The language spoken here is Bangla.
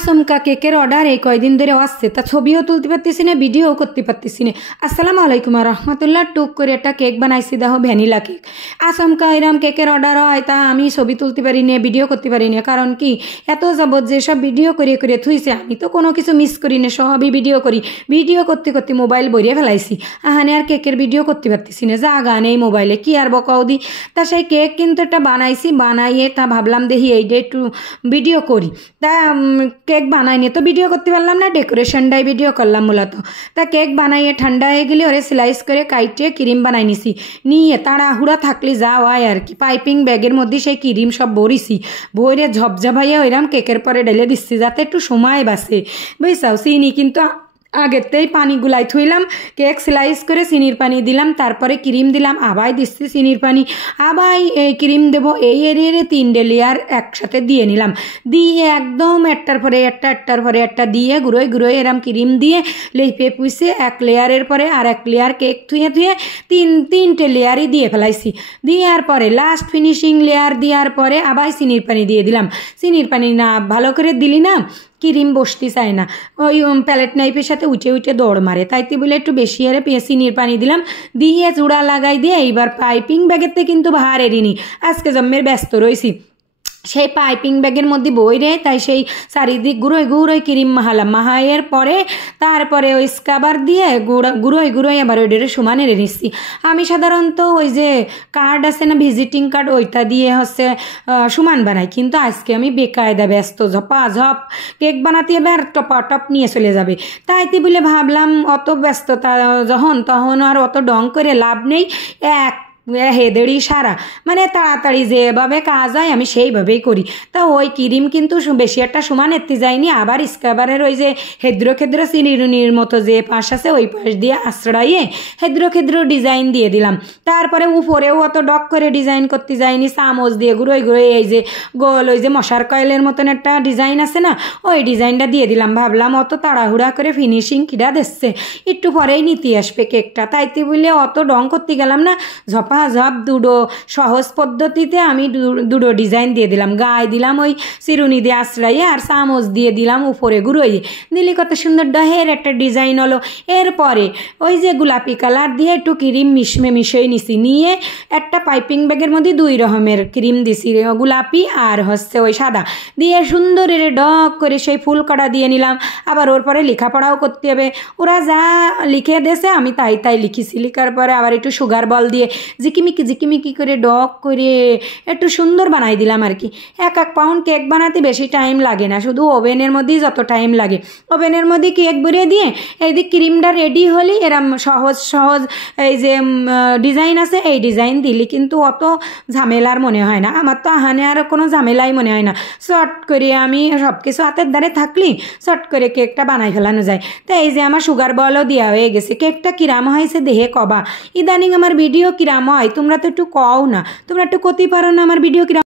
আচমকা কেকের অর্ডার এই কয়দিন ধরে আসছে, তা ছবিও তুলতে পারতেছি না, ভিডিও করতে পারতেছি না। আসসালামু আলাইকুম রহমতুল্লাহ। টুক করে একটা কেক বানাইছি, দেখো ভ্যানিলা কেক। আচমকা এরম কেকের অর্ডার হয়, তা আমি ছবি তুলতে পারি না, ভিডিও করতে পারি না। কারণ কি, এত যাবত যেসব ভিডিও করে করে থুইছে, আমি তো কোনো কিছু মিস করি না, সবই ভিডিও করি। ভিডিও করতে করতে মোবাইল বইরে ফেলাইছি, আহানে আর কেকের ভিডিও করতে পারতেছি না, জাগা নেই মোবাইলে, কি আর বকাও দি। তা সেই কেক কিন্তু একটা বানাইছি, বানাইয়ে তা ভাবলাম দেখি এইটা একটু ভিডিও করি। তা কেক বানাইনি তো ভিডিও করতে পারলাম না, ডেকোরেশনটাই ভিডিও করলাম মূলত। তা কেক বানাইয়ে ঠান্ডা হয়ে গেলে ওরে স্লাইস করে কাইটে ক্রিম বানাই নিছি, নিয়ে তাড়াহুড়া থাকলে যাও হয় আর কি। পাইপিং ব্যাগের মধ্যে সেই ক্রিম সব ভরিছি, ভরে ঝপঝাভাইয়া ওইরাম কেকের পরে ঢেলে দিচ্ছি যাতে একটু সময় বাঁচে, বুঝছাও। চিনি কিন্তু আগেতেই পানি গুলাই থইলাম, কেক স্লাইস করে চিনির পানি দিলাম, তারপরে ক্রিম দিলাম, আবাই দিচ্ছি চিনির পানি, আবাই এই ক্রিম দেবো। এই এরিয়ারে 3টে লেয়ার একসাথে দিয়ে নিলাম, দিয়ে একদম একটার পরে একটা দিয়ে গুঁড়োয় গুঁড়োয় এরম ক্রিম দিয়ে লেপে পুষে এক লেয়ারের পরে আর এক লেয়ার কেক থুয়ে থুয়ে তিনটে লেয়ারই দিয়ে ফেলাইছি। দেওয়ার পরে লাস্ট ফিনিশিং লেয়ার দেওয়ার পরে আবার চিনির পানি দিয়ে দিলাম। চিনির পানি না ভালো করে দিলি না ক্রিম বসতে চায় না, ওই প্যালেট নাইফের সাথে উঠে উঠে দৌড় মারে। তাইতে বলে একটু বেশি আরে চিনির পানি দিলাম, দিয়ে চূড়া লাগাই দিয়ে এইবার পাইপিং ব্যাগের কিন্তু বাহার এরিনি, আজকে জন্মের ব্যস্ত রয়েছি। সেই পাইপিং ব্যাগের মধ্যে বই রে, তাই সেই চারিদিক গুঁড়োয় গুঁড়োয় ক্রিম মাহালাম, মাহাইয়ের পরে তারপরে ওই স্কাবার দিয়ে গুঁড়োয় গুঁড়োয় আবার ওইটারে সমানে রে নিচ্ছি। আমি সাধারণত ওই যে কার্ড আছে না, ভিজিটিং কার্ড, ওইটা দিয়ে হচ্ছে সমান বানাই, কিন্তু আজকে আমি বেকায়দা ব্যস্ত, ঝপাঝপ কেক বানাতে হবে আর টপ নিয়ে চলে যাবে। তাইতে বলে ভাবলাম অত ব্যস্ততা যখন তখন আর অত ডং করে লাভ নেই, এক হেদেড়ি সারা, মানে তাড়াতাড়ি যেভাবে কাজ হয় আমি সেইভাবেই করি। তা ওই ক্রিম কিন্তু বেশি একটা সমান এত্তি যায়নি, আবার স্ক্রাবারের ওই যে হেদ্র খেদ্র চিনির মতো যে পাশ আছে ওই পাশ দিয়ে আশ্রয়ে হেদ্র খেদ্র ডিজাইন দিয়ে দিলাম। তারপরে উপরেও অত ডক করে ডিজাইন করতে যায়নি, চামচ দিয়ে গুঁড়োয় গুঁড়োয় এই যে গোল ওই যে মশার কয়েলের মতন একটা ডিজাইন আছে না, ওই ডিজাইনটা দিয়ে দিলাম। ভাবলাম অত তাড়াহুড়া করে ফিনিশিং কিরা দিচ্ছে, একটু পরেই নিতে আসবে কেকটা, তাইতে বলে অত ডং করতে গেলাম না, ঝপা ঝপ দুটো সহজ পদ্ধতিতে আমি দুটো ডিজাইন দিয়ে দিলাম। গায়ে দিলাম ওই চিরুনি দিয়ে আশ্রয়ে, আর চামচ দিয়ে দিলাম উপরে গুঁড়োই দিলি, কত সুন্দর ডহের একটা ডিজাইন হলো। এরপরে ওই যে গোলাপি কালার দিয়ে একটু ক্রিম মিশিয়ে নিছি, নিয়ে একটা পাইপিং ব্যাগের মধ্যে 2 রকমের ক্রিম দিছি, গোলাপি আর হচ্ছে ওই সাদা দিয়ে সুন্দর ডক করে সেই ফুল কাটা দিয়ে নিলাম। আবার ওর পরে লেখাপড়াও করতে হবে, ওরা যা লিখে দেছে আমি তাই লিখেছি। লিখার পরে আবার একটু সুগার বল দিয়ে জিকিমিকি করে ডক করে একটু সুন্দর বানাই দিলাম আর কি। 1 পাউন্ড কেক বানাতে বেশি টাইম লাগে না, শুধু ওভেনের মধ্যেই যত টাইম লাগে। ওভেনের মধ্যে কেক ভরে দিয়ে এইদিক ক্রিমটা রেডি হলি, এরম সহজ এই যে ডিজাইন আছে এই ডিজাইন দিলি কিন্তু অত ঝামেলার মনে হয় না। আমার তো আহানে আর কোনো ঝামেলাই মনে হয় না, শর্ট করে আমি সব কিছু হাতের দ্বারে থাকলি শর্ট করে কেকটা বানাই ফেলানো যায়। তো এই যে আমার সুগার বলও দেওয়া হয়ে গেছে। কেকটা কিরাম হয়েছে দেহে কবা, ইদানিং আমার ভিডিও কিরাম হয় তোমরা তো একটু কও না, তোমরা একটু করতে পারো না আমার ভিডিও কিরাম।